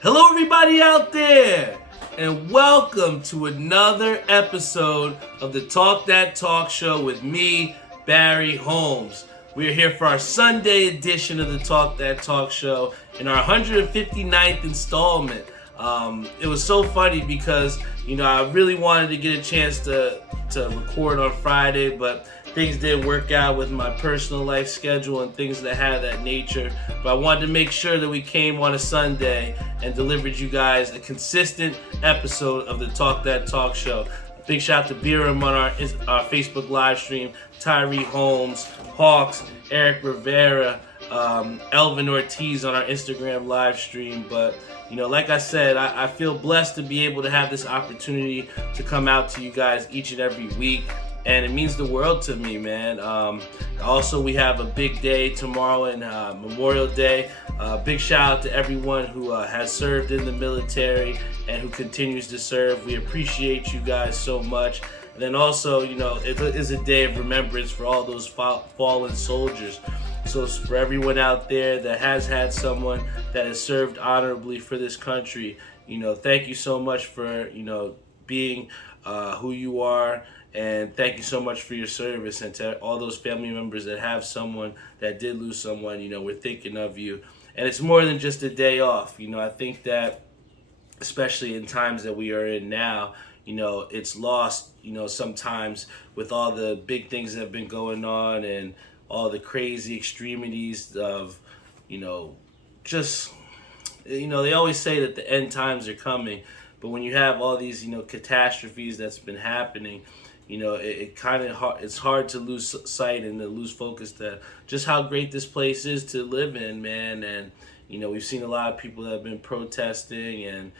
Hello, everybody out there, and welcome to another episode of the Talk That Talk Show with me, Barry Holmes. We are here for our Sunday edition of the Talk That Talk Show in our 159th installment. It was so funny because, I really wanted to get a chance to record on Friday, but things didn't work out with my personal life schedule and things that had that nature. But I wanted to make sure that we came on a Sunday and delivered you guys a consistent episode of the Talk That Talk Show. Big shout out to Biram on our Facebook live stream, Tyree Holmes, Hawks, Eric Rivera, Elvin Ortiz on our Instagram live stream. But like I said, I feel blessed to be able to have this opportunity to come out to you guys each and every week. And it means the world to me, man. Also, we have a big day tomorrow and Memorial Day. Big shout out to everyone who has served in the military and who continues to serve. We appreciate you guys so much. And then also, it is a day of remembrance for all those fallen soldiers. So for everyone out there that has had someone that has served honorably for this country, thank you so much for, being who you are. And thank you so much for your service, and to all those family members that have someone that did lose someone, we're thinking of you. And it's more than just a day off. I think that, especially in times that we are in now, it's lost, sometimes with all the big things that have been going on and all the crazy extremities of, just, they always say that the end times are coming. But when you have all these, catastrophes that's been happening, it's hard to lose sight and to lose focus to just how great this place is to live in, man. And, we've seen a lot of people that have been protesting and,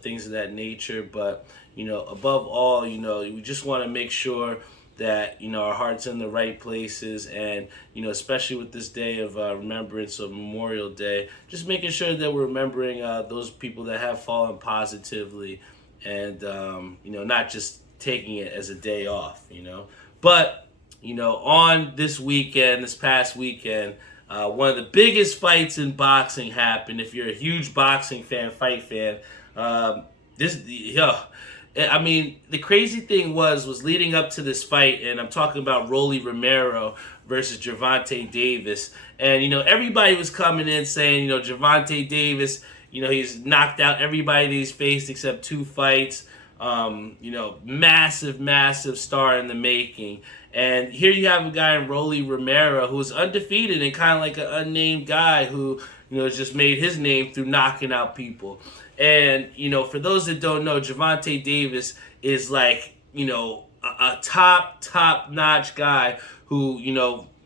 things of that nature. But, above all, we just want to make sure that, our heart's in the right places. And, especially with this day of remembrance of Memorial Day, just making sure that we're remembering those people that have fallen positively and, not just taking it as a day off, But, on this past weekend, one of the biggest fights in boxing happened. If you're a huge boxing fight fan, the crazy thing was leading up to this fight, and I'm talking about Romero versus Javonte Davis. And, everybody was coming in saying, Javonte Davis, he's knocked out everybody that he's faced except 2 fights. Massive star in the making. And here you have a guy in Romero who's undefeated and kind of like an unnamed guy who, has just made his name through knocking out people. And, for those that don't know, Javonte Davis is like, a top-notch guy who,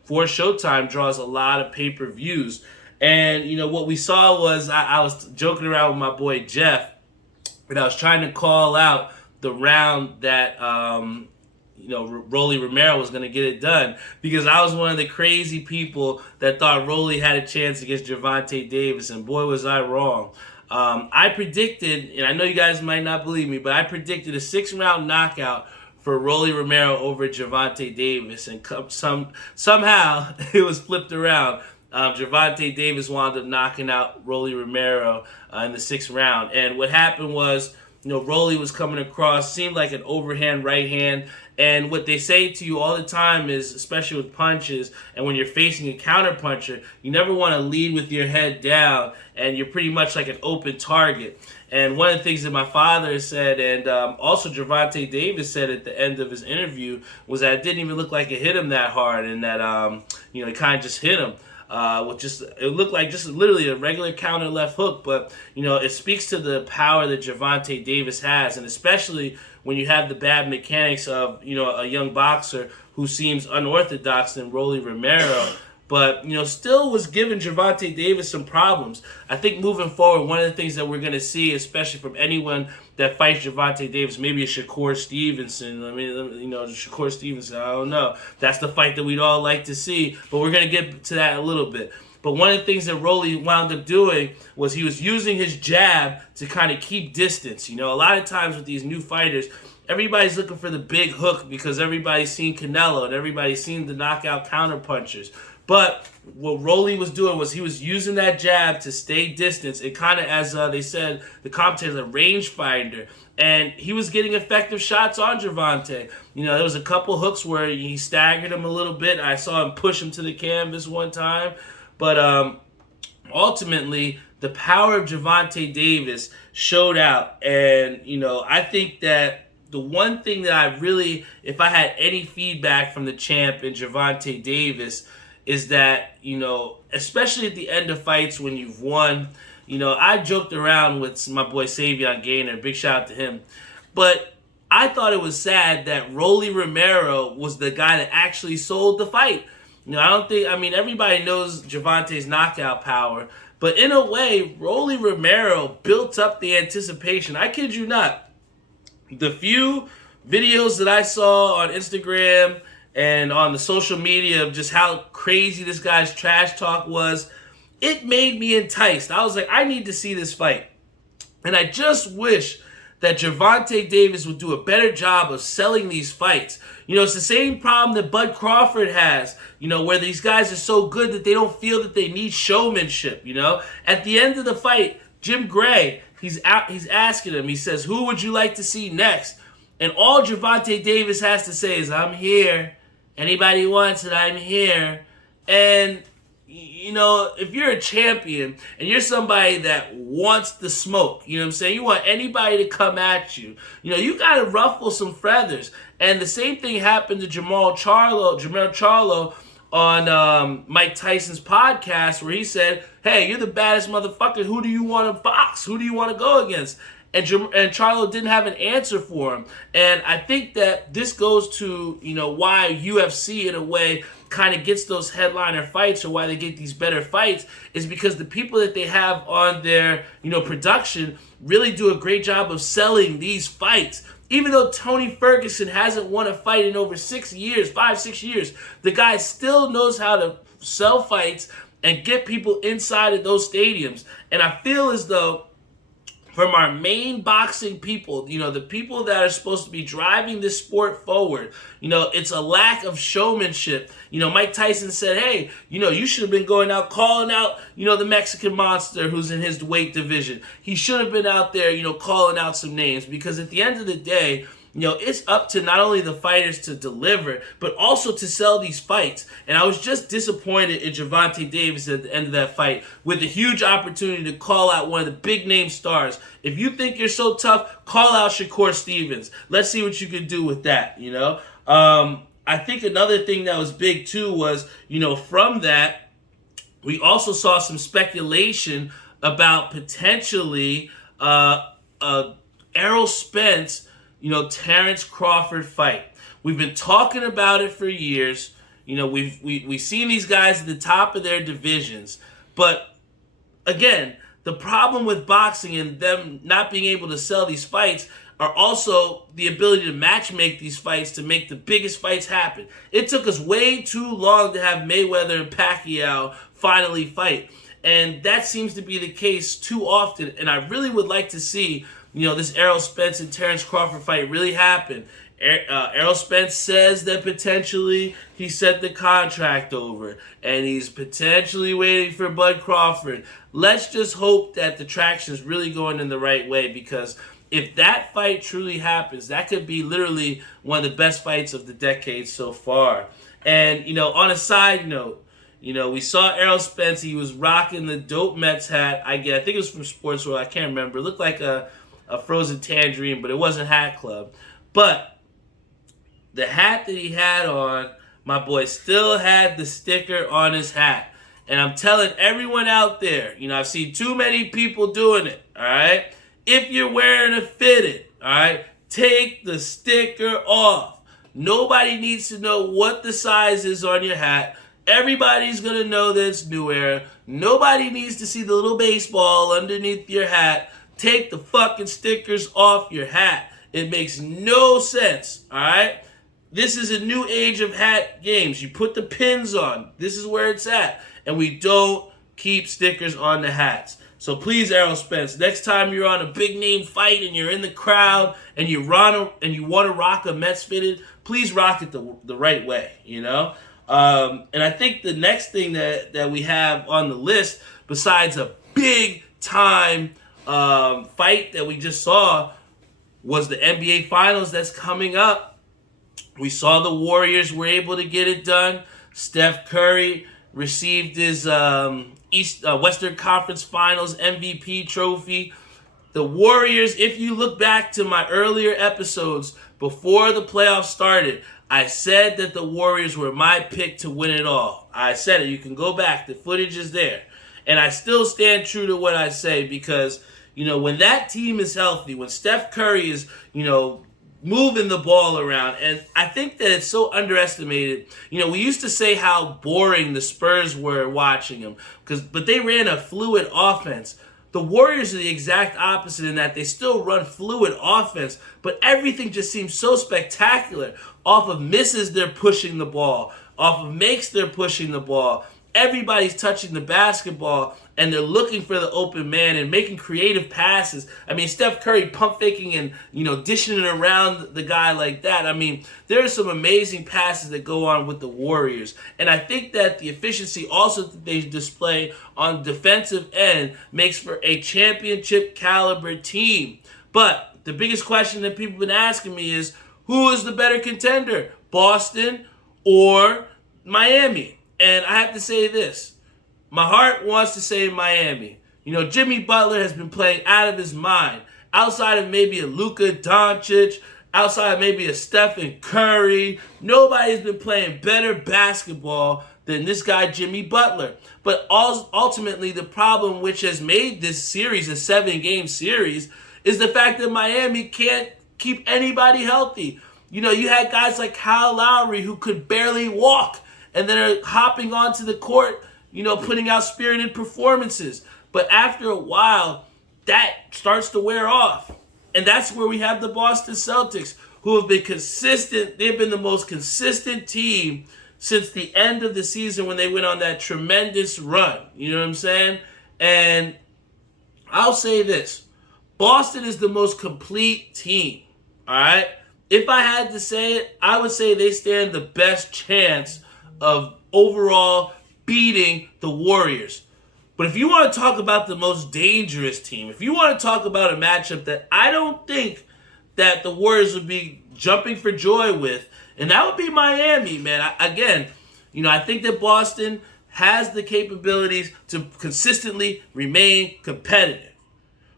for Showtime draws a lot of pay-per-views. And, what we saw was I was joking around with my boy Jeff, and I was trying to call out the round that, Rolly Romero was going to get it done, because I was one of the crazy people that thought Rolly had a chance against Javonte Davis, and boy was I wrong. I predicted, and I know you guys might not believe me, but I predicted a 6-round knockout for Rolly Romero over Javonte Davis, and somehow it was flipped around. Javonte Davis wound up knocking out Rolly Romero in the 6th round. And what happened was, Rolly was coming across, seemed like an overhand right hand. And what they say to you all the time is, especially with punches, and when you're facing a counter puncher, you never want to lead with your head down, and you're pretty much like an open target. And one of the things that my father said, and also Javonte Davis said at the end of his interview, was that it didn't even look like it hit him that hard, and that it kind of just hit him. It looked like just literally a regular counter left hook, but it speaks to the power that Javonte Davis has, and especially when you have the bad mechanics of a young boxer who seems unorthodox in Rolly Romero, but still was giving Javonte Davis some problems. I think moving forward, one of the things that we're going to see, especially from anyone that fights Javonte Davis, maybe a Shakur Stevenson. Shakur Stevenson, I don't know. That's the fight that we'd all like to see, but we're going to get to that a little bit. But one of the things that Rolly wound up doing was he was using his jab to kind of keep distance. A lot of times with these new fighters, everybody's looking for the big hook because everybody's seen Canelo and everybody's seen the knockout counter punchers. But what Rolly was doing was he was using that jab to stay distance. It kind of, as they said, the commentators, a rangefinder. And he was getting effective shots on Javonte. There was a couple hooks where he staggered him a little bit. I saw him push him to the canvas one time. But ultimately, the power of Javonte Davis showed out. And, I think that the one thing that I really, if I had any feedback from the champ and Javonte Davis, is that, especially at the end of fights when you've won, I joked around with my boy Savion Gaynor, big shout out to him, but I thought it was sad that Romero was the guy that actually sold the fight. Everybody knows Javonte's knockout power, but in a way, Romero built up the anticipation. I kid you not. The few videos that I saw on Instagram and on the social media of just how crazy this guy's trash talk was, it made me enticed. I was like, I need to see this fight. And I just wish that Gervonta Davis would do a better job of selling these fights. It's the same problem that Bud Crawford has, where these guys are so good that they don't feel that they need showmanship, At the end of the fight, Jim Gray, he's asking him, he says, who would you like to see next? And all Gervonta Davis has to say is, I'm here. Anybody wants it, I'm here. And, if you're a champion and you're somebody that wants the smoke, you want anybody to come at you, you got to ruffle some feathers. And the same thing happened to Jermell Charlo on Mike Tyson's podcast, where he said, hey, you're the baddest motherfucker. Who do you want to box? Who do you want to go against? And Charlo didn't have an answer for him. And I think that this goes to, why UFC, in a way, kind of gets those headliner fights, or why they get these better fights, is because the people that they have on their, production really do a great job of selling these fights. Even though Tony Ferguson hasn't won a fight in over 6 years, 5-6 years, the guy still knows how to sell fights and get people inside of those stadiums. And I feel as though from our main boxing people, the people that are supposed to be driving this sport forward, it's a lack of showmanship. Mike Tyson said, hey, you should have been going out calling out, the Mexican monster who's in his weight division. He should have been out there, calling out some names, because at the end of the day, it's up to not only the fighters to deliver, but also to sell these fights. And I was just disappointed in Gervonta Davis at the end of that fight, with a huge opportunity to call out one of the big name stars. If you think you're so tough, call out Shakur Stevens. Let's see what you can do with that, I think another thing that was big too was, from that, we also saw some speculation about potentially Errol Spence, Terrance Crawford fight. We've been talking about it for years. We've seen these guys at the top of their divisions. But again, the problem with boxing and them not being able to sell these fights are also the ability to matchmake these fights to make the biggest fights happen. It took us way too long to have Mayweather and Pacquiao finally fight. And that seems to be the case too often. And I really would like to see this Errol Spence and Terrance Crawford fight really happen. Errol Spence says that potentially he sent the contract over, and he's potentially waiting for Bud Crawford. Let's just hope that the traction is really going in the right way, because if that fight truly happens, that could be literally one of the best fights of the decade so far. And, on a side note, we saw Errol Spence. He was rocking the dope Mets hat. I think it was from Sports World. I can't remember. It looked like a frozen tangerine, but it wasn't Hat Club. But the hat that he had on, my boy still had the sticker on his hat. And I'm telling everyone out there, I've seen too many people doing it, all right? If you're wearing a fitted, all right, take the sticker off. Nobody needs to know what the size is on your hat. Everybody's going to know that it's New Era. Nobody needs to see the little baseball underneath your hat. Take the fucking stickers off your hat. It makes no sense, all right? This is a new age of hat games. You put the pins on. This is where it's at. And we don't keep stickers on the hats. So please, Errol Spence, next time you're on a big name fight and you're in the crowd and you want to rock a Mets fitted, please rock it the right way, And I think the next thing that we have on the list, besides a big time fight that we just saw, was the NBA Finals that's coming up. We saw the Warriors were able to get it done. Steph Curry received his Western Conference Finals MVP trophy. The Warriors, if you look back to my earlier episodes before the playoffs started, I said that the Warriors were my pick to win it all. I said it. You can go back. The footage is there. And I still stand true to what I say because, when that team is healthy, when Steph Curry is, moving the ball around, and I think that it's so underestimated. We used to say how boring the Spurs were watching them, but they ran a fluid offense. The Warriors are the exact opposite in that they still run fluid offense, but everything just seems so spectacular. Off of misses, they're pushing the ball. Off of makes, they're pushing the ball. Everybody's touching the basketball, and they're looking for the open man and making creative passes. I mean, Steph Curry pump faking and, dishing it around the guy like that. I mean, there are some amazing passes that go on with the Warriors. And I think that the efficiency also that they display on defensive end makes for a championship caliber team. But the biggest question that people have been asking me is, who is the better contender, Boston or Miami? And I have to say this. My heart wants to say Miami. Jimmy Butler has been playing out of his mind. Outside of maybe a Luka Doncic, outside of maybe a Stephen Curry, nobody's been playing better basketball than this guy, Jimmy Butler. But ultimately, the problem which has made this series a 7-game series is the fact that Miami can't keep anybody healthy. You had guys like Kyle Lowry who could barely walk, and then are hopping onto the court, putting out spirited performances. But after a while, that starts to wear off. And that's where we have the Boston Celtics, who have been consistent. They've been the most consistent team since the end of the season when they went on that tremendous run. You know what I'm saying? And I'll say this. Boston is the most complete team, all right? If I had to say it, I would say they stand the best chance of overall beating the Warriors. But if you want to talk about the most dangerous team, if you want to talk about a matchup that I don't think that the Warriors would be jumping for joy with, and that would be Miami, man. I think that Boston has the capabilities to consistently remain competitive.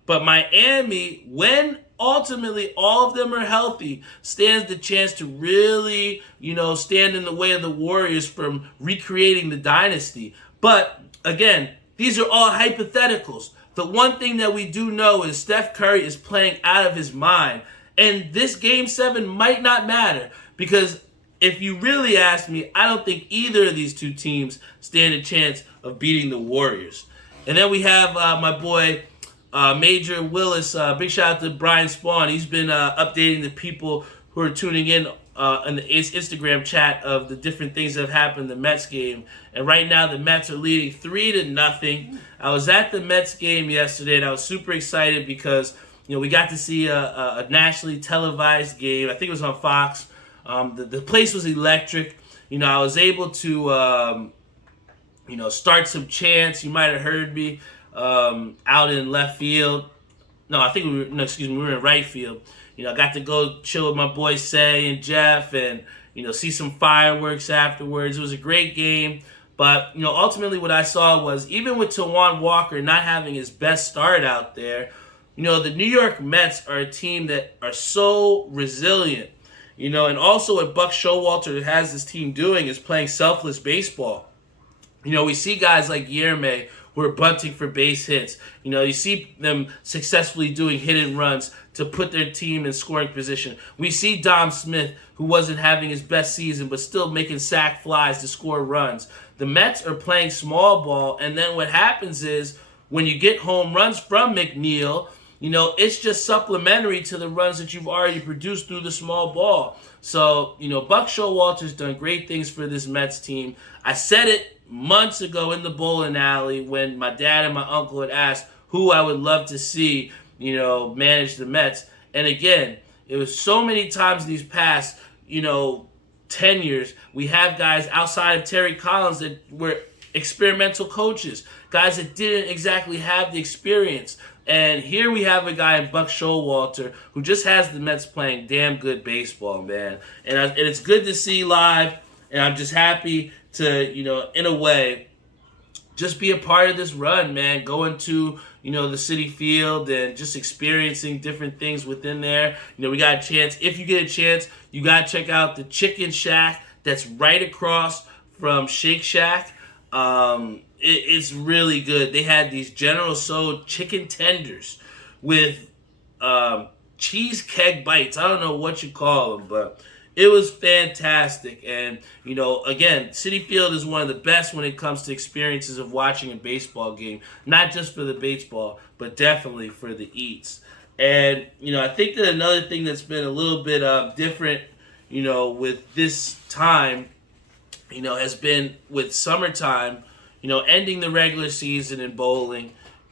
But Miami, when ultimately all of them are healthy, stands the chance to really, stand in the way of the Warriors from recreating the dynasty. But again, these are all hypotheticals. The one thing that we do know is Steph Curry is playing out of his mind. And this Game 7 might not matter because if you really ask me, I don't think either of these two teams stand a chance of beating the Warriors. And then we have my boy Major Willis. Big shout out to Brian Spawn. He's been updating the people who are tuning in the Instagram chat of the different things that have happened in the Mets game. And right now the Mets are leading 3-0. I was at the Mets game yesterday and I was super excited because we got to see a nationally televised game. I think it was on Fox. The place was electric. I was able to start some chants. You might have heard me. Out in left field. No, I think we were in right field. I got to go chill with my boys Say and Jeff and, see some fireworks afterwards. It was a great game. But, ultimately what I saw was even with Tawan Walker not having his best start out there, the New York Mets are a team that are so resilient. And also what Buck Showalter has this team doing is playing selfless baseball. We see guys like Yerme who are bunting for base hits. You see them successfully doing hit and runs to put their team in scoring position. We see Dom Smith, who wasn't having his best season, but still making sac flies to score runs. The Mets are playing small ball, and then what happens is when you get home runs from McNeil, it's just supplementary to the runs that you've already produced through the small ball. So, Buck Showalter's done great things for this Mets team. I said it months ago in the bowling alley when my dad and my uncle had asked who I would love to see, manage the Mets. And again, it was so many times in these past, tenures, we have guys outside of Terry Collins that were experimental coaches, guys that didn't exactly have the experience. And here we have a guy in Buck Showalter who just has the Mets playing damn good baseball, man. And it's good to see live, and I'm just happy to, in a way, just be a part of this run, man. Going to, the City Field and just experiencing different things within there. We got a chance. If you get a chance, you got to check out the Chicken Shack that's right across from Shake Shack. It's really good. They had these General Tso chicken tenders with cheese keg bites. I don't know what you call them, but it was fantastic. And, again, Citi Field is one of the best when it comes to experiences of watching a baseball game. Not just for the baseball, but definitely for the eats. And, I think that another thing that's been a little bit different, with this time, has been with summertime, ending the regular season in bowling.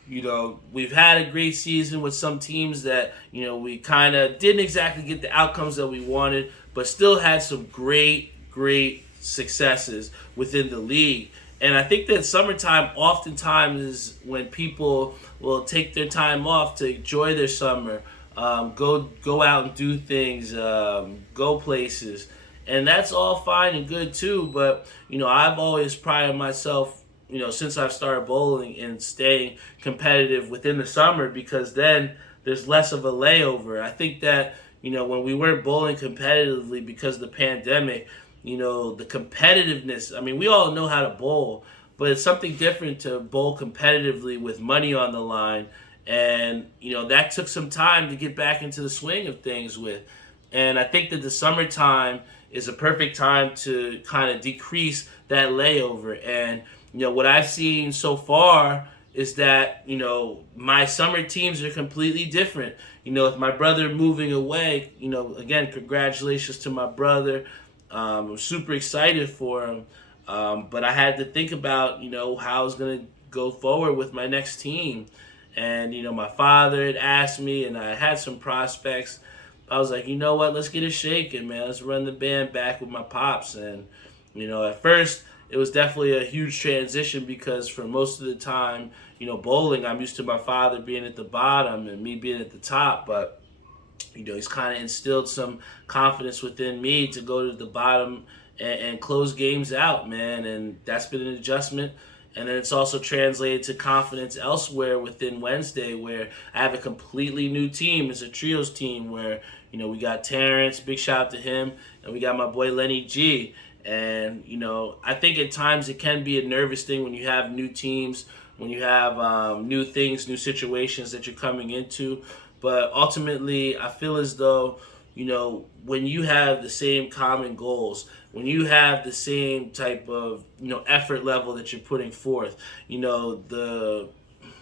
We've had a great season with some teams that, we kind of didn't exactly get the outcomes that we wanted, but still had some great successes within the league. And I think that summertime oftentimes is when people will take their time off to enjoy their summer, go out and do things, go places. And that's all fine and good too, but, I've always prided myself, since I've started bowling and staying competitive within the summer, because then there's less of a layover. I think that, when we weren't bowling competitively because of the pandemic, the competitiveness, we all know how to bowl, but it's something different to bowl competitively with money on the line. And, that took some time to get back into the swing of things with. And I think that the summertime is a perfect time to kind of decrease that layover. And, what I've seen so far is that, my summer teams are completely different. With my brother moving away, again, congratulations to my brother. I'm super excited for him. But I had to think about, how I was going to go forward with my next team. And, my father had asked me, and I had some prospects. I was like, you know what, let's get it shaking, man. Let's run the band back with my pops. And, at first, it was definitely a huge transition because for most of the time, bowling, I'm used to my father being at the bottom and me being at the top. But, he's kind of instilled some confidence within me to go to the bottom and close games out, man. And that's been an adjustment. And then it's also translated to confidence elsewhere within Wednesday, where I have a completely new team. It's a trios team where, we got Terrance, big shout out to him, and we got my boy Lenny G. And, I think at times it can be a nervous thing when you have new teams, when you have new things, new situations that you're coming into. But ultimately, I feel as though, when you have the same common goals, when you have the same type of, effort level that you're putting forth, the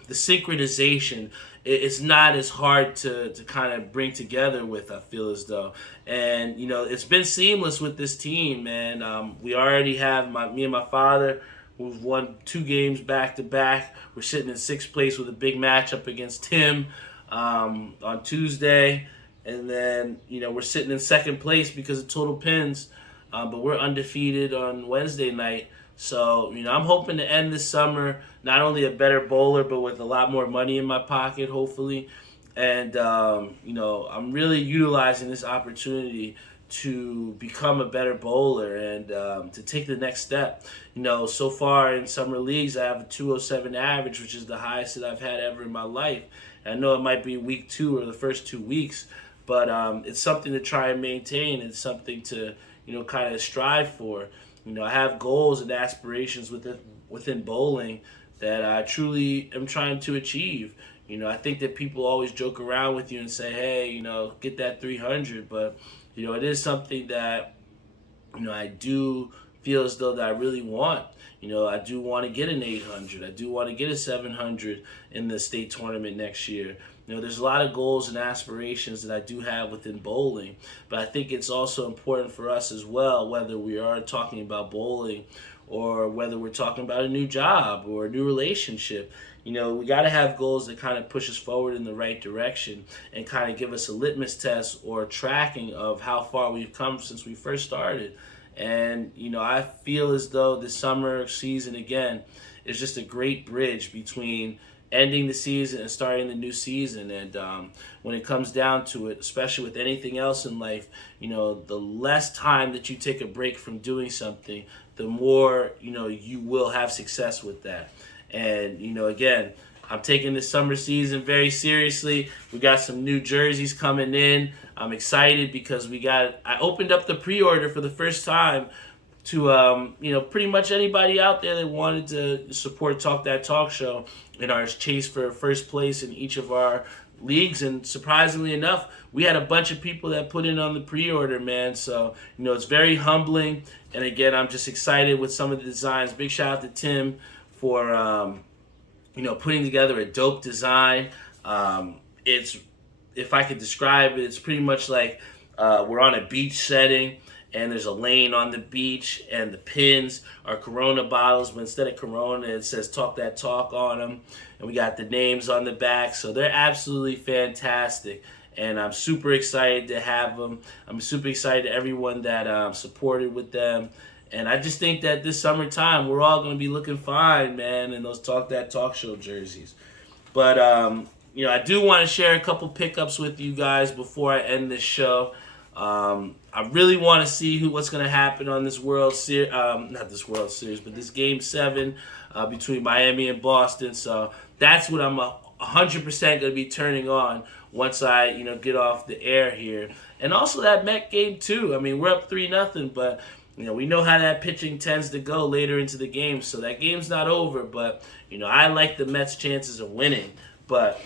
synchronization, it's not as hard to kind of bring together with, I feel as though. And, it's been seamless with this team, man. We already have me and my father, we've won 2 games back-to-back. We're sitting in 6th place with a big matchup against Tim on Tuesday. And then, we're sitting in 2nd place because of total pins. But we're undefeated on Wednesday night. So, I'm hoping to end this summer not only a better bowler, but with a lot more money in my pocket, hopefully. And, I'm really utilizing this opportunity to become a better bowler and to take the next step. So far in summer leagues, I have a 207 average, which is the highest that I've had ever in my life. And I know it might be week 2 or the first 2 weeks, but it's something to try and maintain. It's something to, kind of strive for. I have goals and aspirations within bowling that I truly am trying to achieve. I think that people always joke around with you and say, hey, get that 300. But, it is something that, I do feel as though that I really want. I do want to get an 800. I do want to get a 700 in the state tournament next year. There's a lot of goals and aspirations that I do have within bowling, but I think it's also important for us as well, whether we are talking about bowling or whether we're talking about a new job or a new relationship. We got to have goals that kind of push us forward in the right direction and kind of give us a litmus test or tracking of how far we've come since we first started. And, I feel as though the summer season, again, is just a great bridge between ending the season and starting the new season. And when it comes down to it, especially with anything else in life, the less time that you take a break from doing something, the more, you will have success with that. And, again, I'm taking this summer season very seriously. We got some new jerseys coming in. I'm excited because I opened up the pre-order for the first time to pretty much anybody out there that wanted to support Talk That Talk Show in our chase for first place in each of our leagues. And surprisingly enough, we had a bunch of people that put in on the pre-order, man. So, it's very humbling. And again, I'm just excited with some of the designs. Big shout out to Tim for putting together a dope design. It's, if I could describe it, it's pretty much like we're on a beach setting, and there's a lane on the beach, and the pins are Corona bottles, but instead of Corona, it says Talk That Talk on them, and we got the names on the back, so they're absolutely fantastic, and I'm super excited to have them. I'm super excited to everyone that supported with them, and I just think that this summertime, we're all going to be looking fine, man, in those Talk That Talk Show jerseys. But, I do want to share a couple pickups with you guys before I end this show. I really want to see what's going to happen on this World Series, not this World Series, but this Game 7 between Miami and Boston. So that's what I'm 100% going to be turning on once I, get off the air here. And also that Met game too. I mean, we're up 3-0, but we know how that pitching tends to go later into the game. So that game's not over, but I like the Mets' chances of winning. But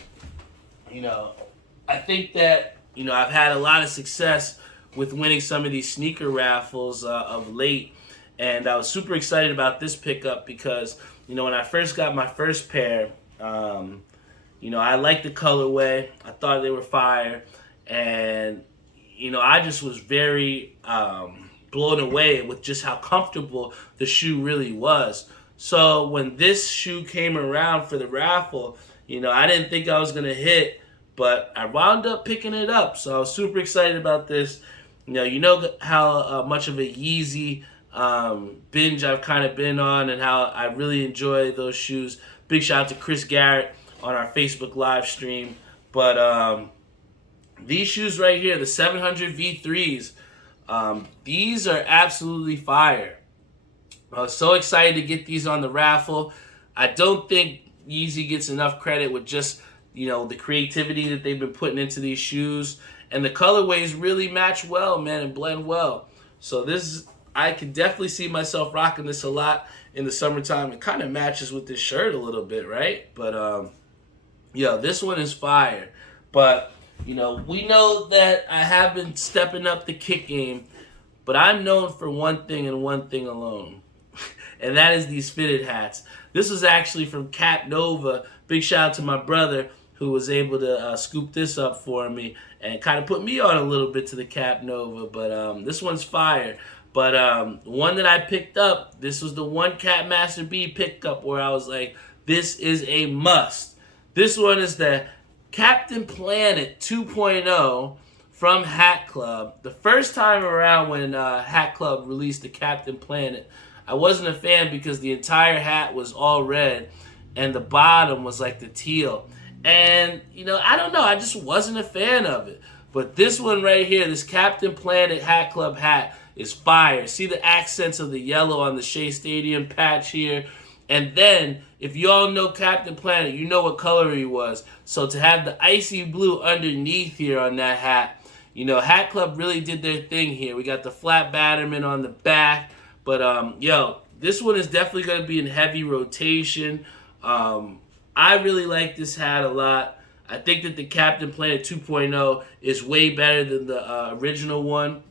I think that I've had a lot of success with winning some of these sneaker raffles of late, and I was super excited about this pickup because when I first got my first pair, I liked the colorway. I thought they were fire, and I just was very blown away with just how comfortable the shoe really was. So when this shoe came around for the raffle, I didn't think I was gonna hit, but I wound up picking it up. So I was super excited about this. How much of a Yeezy binge I've kind of been on, and how I really enjoy those shoes. Big shout out to Chris Garrett on our Facebook live stream. But these shoes right here, the 700 V3s, these are absolutely fire. I was so excited to get these on the raffle. I don't think Yeezy gets enough credit with just, the creativity that they've been putting into these shoes. And the colorways really match well, man, and blend well. So I can definitely see myself rocking this a lot in the summertime. It kind of matches with this shirt a little bit, right? But, this one is fire. But, we know that I have been stepping up the kick game, but I'm known for one thing and one thing alone. And that is these fitted hats. This was actually from Cap Nova. Big shout out to my brother who was able to scoop this up for me and kind of put me on a little bit to the Cap Nova. But this one's fire. But one that I picked up, this was the one Cap Master B pickup where I was like, this is a must. This one is the Captain Planet 2.0 from Hat Club. The first time around when Hat Club released the Captain Planet, I wasn't a fan because the entire hat was all red and the bottom was like the teal. And, I don't know, I just wasn't a fan of it. But this one right here, this Captain Planet Hat Club hat is fire. See the accents of the yellow on the Shea Stadium patch here? And then, if you all know Captain Planet, you know what color he was. So to have the icy blue underneath here on that hat, Hat Club really did their thing here. We got the flat batterman on the back. But, this one is definitely going to be in heavy rotation. I really like this hat a lot. I think that the Captain Planet 2.0 is way better than the original one.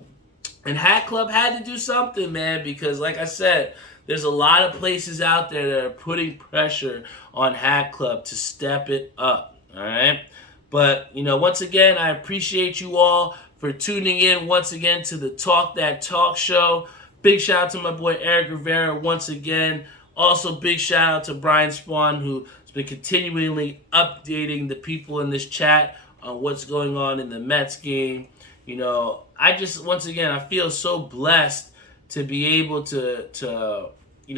And Hat Club had to do something, man, because like I said, there's a lot of places out there that are putting pressure on Hat Club to step it up, all right? But, once again, I appreciate you all for tuning in once again to the Talk That Talk Show. Big shout out to my boy Eric Rivera once again. Also, big shout out to Brian Spawn, who's been continually updating the people in this chat on what's going on in the Mets game. I just, once again, I feel so blessed to be able to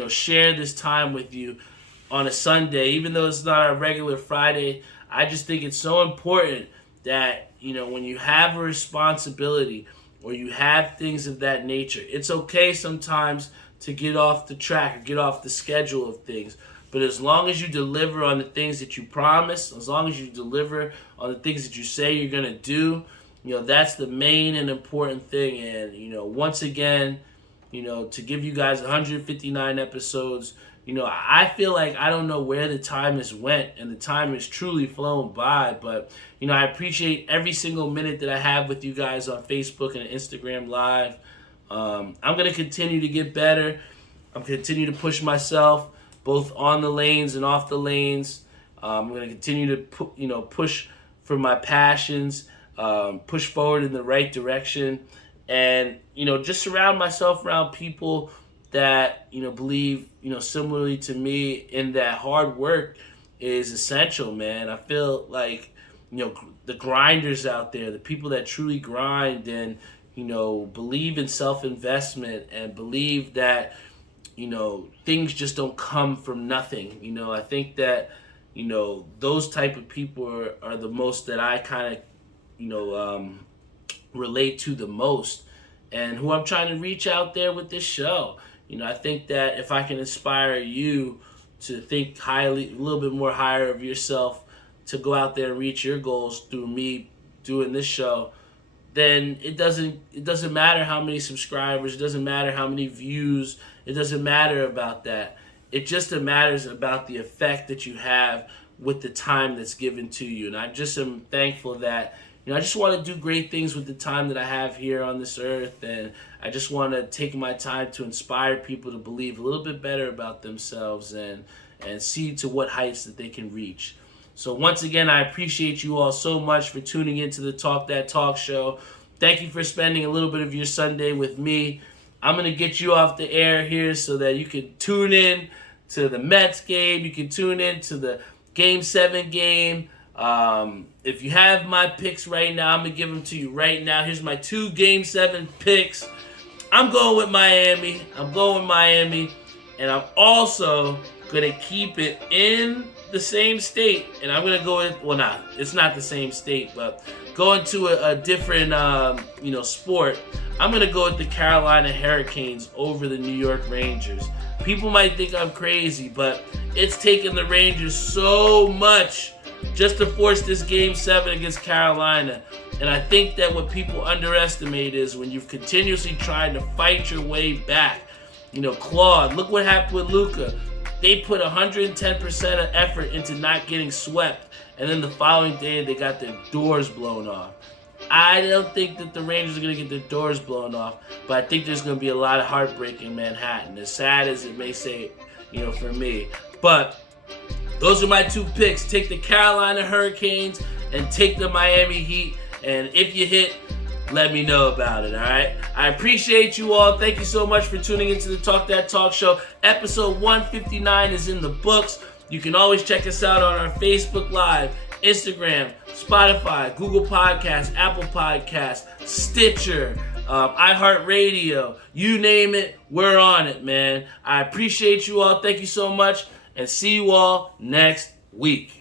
share this time with you on a Sunday, even though it's not our regular Friday. I just think it's so important that, when you have a responsibility or you have things of that nature, it's okay sometimes to get off the track or get off the schedule of things. But as long as you deliver on the things that you promise, as long as you deliver on the things that you say you're going to do, that's the main and important thing. And, once again, to give you guys 159 episodes, I feel like I don't know where the time has went, and the time has truly flown by. But, I appreciate every single minute that I have with you guys on Facebook and Instagram Live. I'm going to continue to get better. I'm going to continue to push myself, both on the lanes and off the lanes. I'm going to continue to push for my passions, push forward in the right direction, and just surround myself around people that believe similarly to me in that hard work is essential, man. I feel like the grinders out there, the people that truly grind and believe in self-investment and believe that things just don't come from nothing. I think that those type of people are the most that I kind of relate to the most, and who I'm trying to reach out there with this show. I think that if I can inspire you to think highly, a little bit more higher of yourself, to go out there and reach your goals through me doing this show, then it doesn't matter how many subscribers, it doesn't matter how many views, it doesn't matter about that. It just matters about the effect that you have with the time that's given to you. And I just am thankful that I just want to do great things with the time that I have here on this earth, and I just want to take my time to inspire people to believe a little bit better about themselves and see to what heights that they can reach. So once again, I appreciate you all so much for tuning into the Talk That Talk show. Thank you for spending a little bit of your Sunday with me. I'm going to get you off the air here so that you can tune in to the Mets game. You can tune in to the Game 7 game. If you have my picks right now, I'm going to give them to you right now. Here's my 2 Game 7 picks. I'm going with Miami. And I'm also going to keep it in the same state. And I'm going to go with, it's not the same state, but going to a different, sport. I'm going to go with the Carolina Hurricanes over the New York Rangers. People might think I'm crazy, but it's taken the Rangers so much just to force this Game 7 against Carolina. And I think that what people underestimate is when you've continuously tried to fight your way back. Claude, look what happened with Luka. They put 110% of effort into not getting swept, and then the following day they got their doors blown off. I don't think that the Rangers are going to get their doors blown off, but I think there's going to be a lot of heartbreak in Manhattan, as sad as it may say, for me. But those are my 2 picks. Take the Carolina Hurricanes and take the Miami Heat. And if you hit, let me know about it, all right? I appreciate you all. Thank you so much for tuning into the Talk That Talk show. Episode 159 is in the books. You can always check us out on our Facebook Live, Instagram, Spotify, Google Podcasts, Apple Podcasts, Stitcher, iHeartRadio. You name it, we're on it, man. I appreciate you all. Thank you so much. And see you all next week.